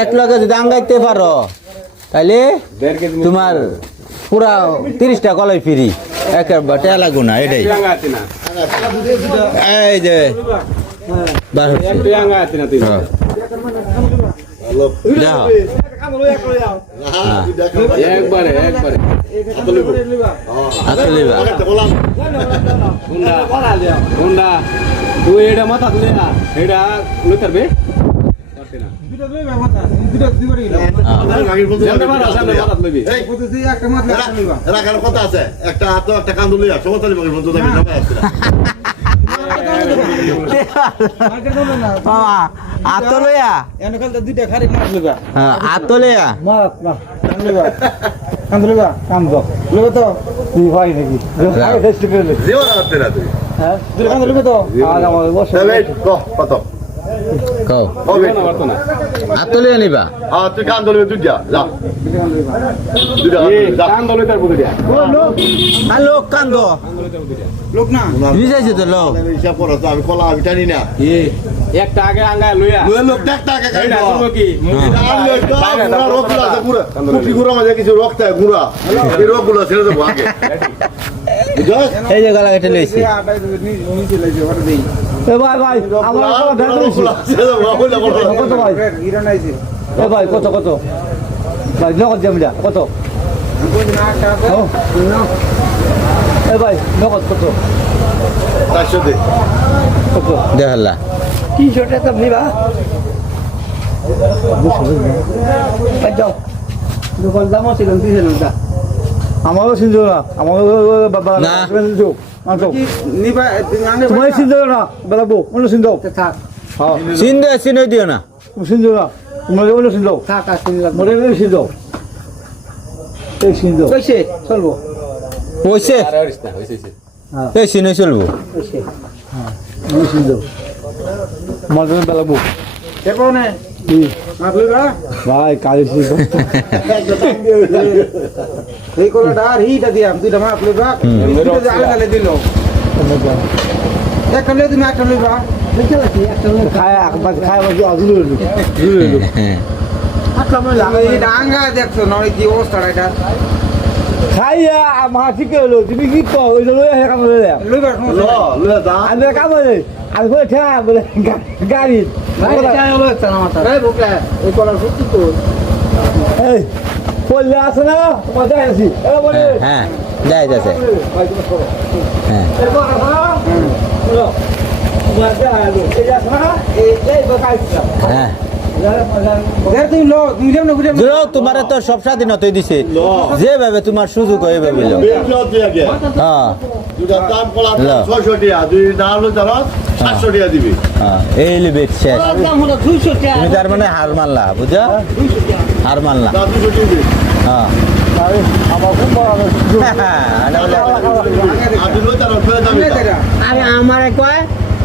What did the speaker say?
এক লগে যদি আঙ্গাইতে পারো তাইলে তোমার পুরা তিরিশটা কলাই ফ্রি একেবারে টেয়া লাগবো এটাই এই যে একবারে একবারে। তুই এটা মাথা তুলে না এটা কত একটা হাত একটা কান্দুলি সমতালি আতলেয়া দুইটা খারি মাছ লইবা হ্যাঁ আতলেয়া মাছ কাম লইবা কাম লইবা কাম দাও লইবা তো তুই ভাই নাকি হাতে না তুই হ্যাঁ কত কও। না না আতলেয়া নিবা হ্যাঁ তুই কান্দুলি তুই যা। যা দুটা এই যা। কান দলে তার বুঝে দিয়া। আর লোক? কান্দ লোক না। বুঝাইছে তো লোক হিসাব করো তো আমি কলা আমি জানি না। এই একটা আগে আঙ্গা লইয়া দুই লোক টাক টাকা খাই করব কি? এই যে গলা কেটে লইছে। আটাই নি নিচে লাইছে ওটা দেই। এ ভাই ভাই আমার কত ভেড়া দিয়েছি কত ভাই গিরা নাইছে এ ভাই কত কত ভাই নগদ জমিটা কত এ ভাই নগদ কত তিনশো টাকা নিবা যাও দোকান দামও ছিল দিয়েছিল না। আমারও সিন্ধু না। আমারও বাবা না। তোমার সিন্ধু। না বেলাবো অন্য সিন্ধু থাক। হ্যাঁ। চিন চিনে দিও না। সিন্ধু না। তোমার অন্য সিন্ধু। থাক আর তিন লাখ মরে গেলে সিন্ধু। এই সিন্ধু। কইছে চলবো। না হইছে এই চিনে চলবো। কইছে এই সিন্ধু। আমার বেলাবো দেখো না ভাই কালি এই কোলাটা আর হিটা দিয়াম দুইটা মাছ লইবা দিল। একটা লই তুমি একটা লইবা খাইয়া আমার ঠিক হলো তুমি কি কাম আমি কাম আমি বলে ঠা বলে গাড়ি বললে আছে না তোমার যাই আছি হ্যাঁ যাই যাচ্ছে হ্যাঁ। হ্যাঁ। তোমার তো সব স্বাধীনতাই দিছে। যেভাবে তোমার সুযোগ হয় হ্যাঁ। তুমি তার মানে হার মানলা বুঝা হার মানলা। হ্যাঁ। আমার কয়